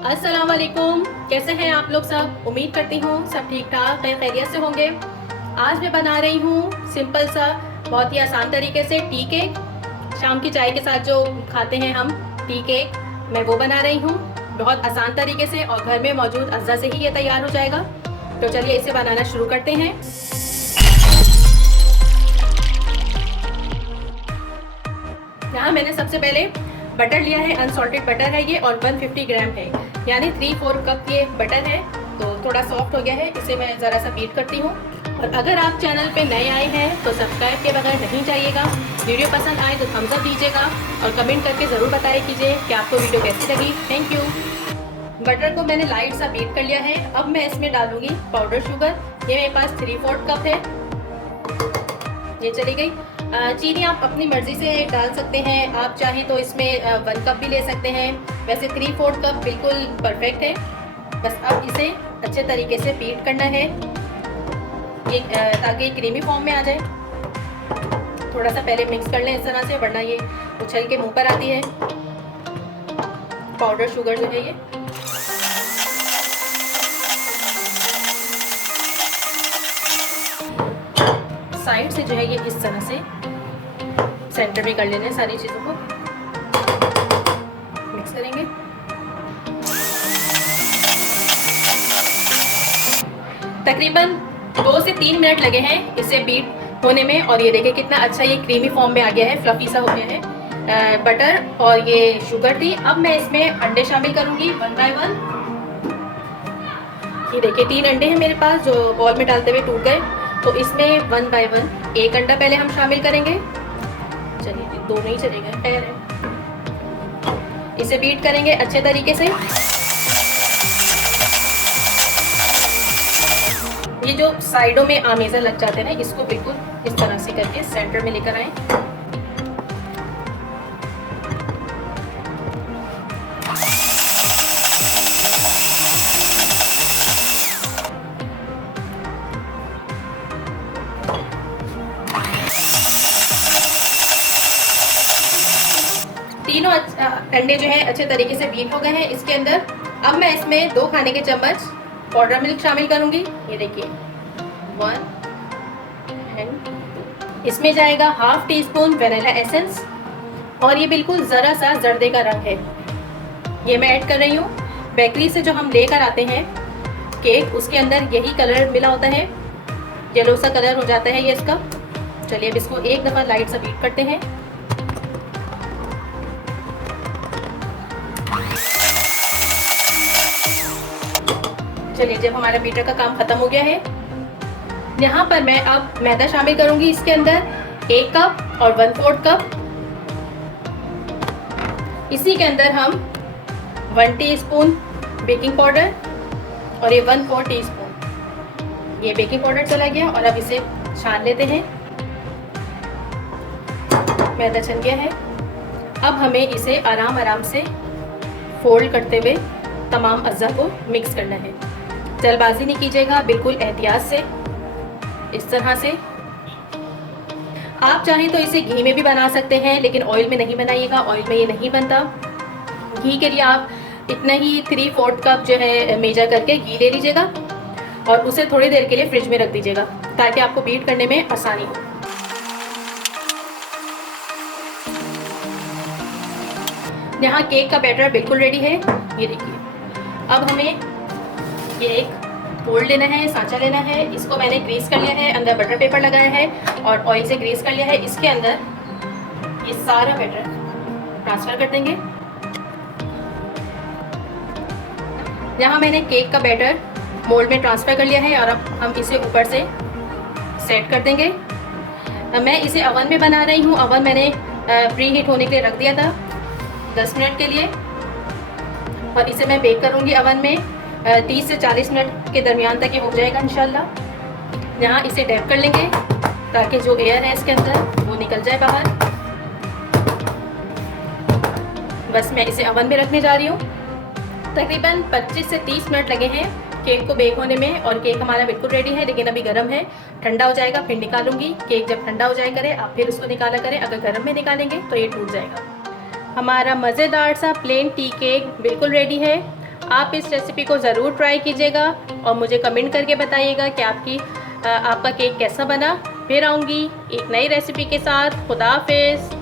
अस्सलाम वालेकुम। कैसे हैं आप लोग सब? उम्मीद करती हूँ सब ठीक ठाक खैरियत से होंगे। आज मैं बना रही हूँ सिंपल सा बहुत ही आसान तरीके से टी केक। शाम की चाय के साथ जो खाते हैं हम टी केक, मैं वो बना रही हूँ बहुत आसान तरीके से, और घर में मौजूद अज्जा से ही ये तैयार हो जाएगा। तो चलिए इसे बनाना शुरू करते हैं। यहाँ मैंने सबसे पहले बटर लिया है, अनसॉल्टेड बटर है ये, और 150 ग्राम है, यानी 3-4 कप ये बटर है। तो थोड़ा सॉफ्ट हो गया है, इसे मैं ज़रा सा बीट करती हूँ। और अगर आप चैनल पे नए आए हैं तो सब्सक्राइब के बगैर नहीं जाइएगा। वीडियो पसंद आए तो थम्स अप दीजिएगा और कमेंट करके ज़रूर बताया कीजिए कि आपको वीडियो कैसी लगी। Thank you. बटर को मैंने लाइट सा बीट कर लिया है। अब मैं इसमें डालूंगी पाउडर शुगर। ये मेरे पास 3/4 कप है, ये चली गई। चीनी आप अपनी मर्ज़ी से डाल सकते हैं, आप चाहें तो इसमें 1 कप भी ले सकते हैं। वैसे 3/4 कप बिल्कुल परफेक्ट है। बस अब इसे अच्छे तरीके से बीट करना है ये ताकि क्रीमी फॉर्म में आ जाए। थोड़ा सा पहले मिक्स कर लें इस तरह से, वरना ये उछल के मुंह पर आती है पाउडर शुगर जो है ये। साइड से जो है ये इस तरह से सेंटर में कर लेना है, सारी चीज़ों को मिक्स करेंगे। तकरीबन 2 से 3 मिनट लगे हैं इसे बीट होने में, और ये देखिए कितना अच्छा ये क्रीमी फॉर्म में आ गया है, फ्लफी सा हो गया है बटर और ये शुगर थी। अब मैं इसमें अंडे शामिल करूंगी 1 बाय 1। ये देखिए 3 अंडे हैं मेरे पास जो बॉल में डालते हुए टूट गए। तो इसमें 1 बाय 1 एक अंडा पहले हम शामिल करेंगे। चलिए 2 नहीं चलेगा, पैर है। इसे बीट करेंगे अच्छे तरीके से। ये जो साइडों में आमेज़ा लग जाते हैं ना, इसको बिल्कुल इस तरह से करके सेंटर में लेकर आए। तीनों अंडे जो है अच्छे तरीके से बीट हो गए हैं इसके अंदर। अब मैं इसमें 2 खाने के चम्मच पाउडर मिल्क शामिल करूंगी। ये देखिए 1 एंड 2। इसमें जाएगा 1/2 टीस्पून वेनिला एसेंस, और ये बिल्कुल ज़रा सा जर्दे का रंग है, ये मैं ऐड कर रही हूँ। बेकरी से जो हम लेकर आते हैं केक, उसके अंदर यही कलर मिला होता है, येलो सा कलर हो जाता है ये इसका। चलिए अब इसको एक दफ़ा लाइट सा बीट करते हैं। चलिए जब हमारा बीटर का काम खत्म हो गया है, यहाँ पर मैं अब मैदा शामिल करूंगी इसके अंदर 1 कप और 1/4 कप। इसी के अंदर हम 1 टीस्पून बेकिंग पाउडर और ये 1/4 टीस्पून ये बेकिंग पाउडर चला गया। और अब इसे छान लेते हैं। मैदा छन गया है। अब हमें इसे आराम आराम से फोल्ड करते हुए तमाम अज्जा को मिक्स करना है। जल्दबाजी नहीं कीजिएगा, बिल्कुल एहतियात से इस तरह से। आप चाहें तो इसे घी में भी बना सकते हैं, लेकिन ऑयल में नहीं बनाइएगा, ऑयल में ये नहीं बनता। घी के लिए आप इतना ही 3/4 कप जो है मेजर करके घी ले लीजिएगा और उसे थोड़ी देर के लिए फ्रिज में रख दीजिएगा ताकि आपको बीट करने में आसानी हो। यहाँ केक का बैटर बिल्कुल रेडी है, ये देखिए। अब हमें ये एक बोल लेना है, सांचा लेना है। इसको मैंने ग्रीस कर लिया है, अंदर बटर पेपर लगाया है और ऑयल से ग्रीस कर लिया है। इसके अंदर ये सारा बैटर ट्रांसफ़र कर देंगे। यहाँ मैंने केक का बैटर मोल्ड में ट्रांसफ़र कर लिया है और अब हम इसे ऊपर से सेट कर देंगे। मैं इसे ओवन में बना रही हूँ। ओवन मैंने प्री हीट होने के लिए रख दिया था 10 मिनट के लिए, और इसे मैं बेक करूँगी ओवन में 30 से 40 मिनट के दरमियान तक ये हो जाएगा इंशाल्लाह। यहाँ इसे टैप कर लेंगे ताकि जो एयर है इसके अंदर वो निकल जाए बाहर। बस मैं इसे ओवन में रखने जा रही हूँ। तकरीबन 25 से 30 मिनट लगे हैं केक को बेक होने में, और केक हमारा बिल्कुल रेडी है, लेकिन अभी गर्म है। ठंडा हो जाएगा फिर निकालूंगी। केक जब ठंडा हो जाए करे आप फिर उसको निकाला करें, अगर गर्म में निकालेंगे तो ये टूट जाएगा। हमारा मज़ेदार सा प्लेन टी केक बिल्कुल रेडी है। आप इस रेसिपी को ज़रूर ट्राई कीजिएगा और मुझे कमेंट करके बताइएगा कि आपका केक कैसा बना। फिर आऊँगी एक नई रेसिपी के साथ। खुदा हाफिज़।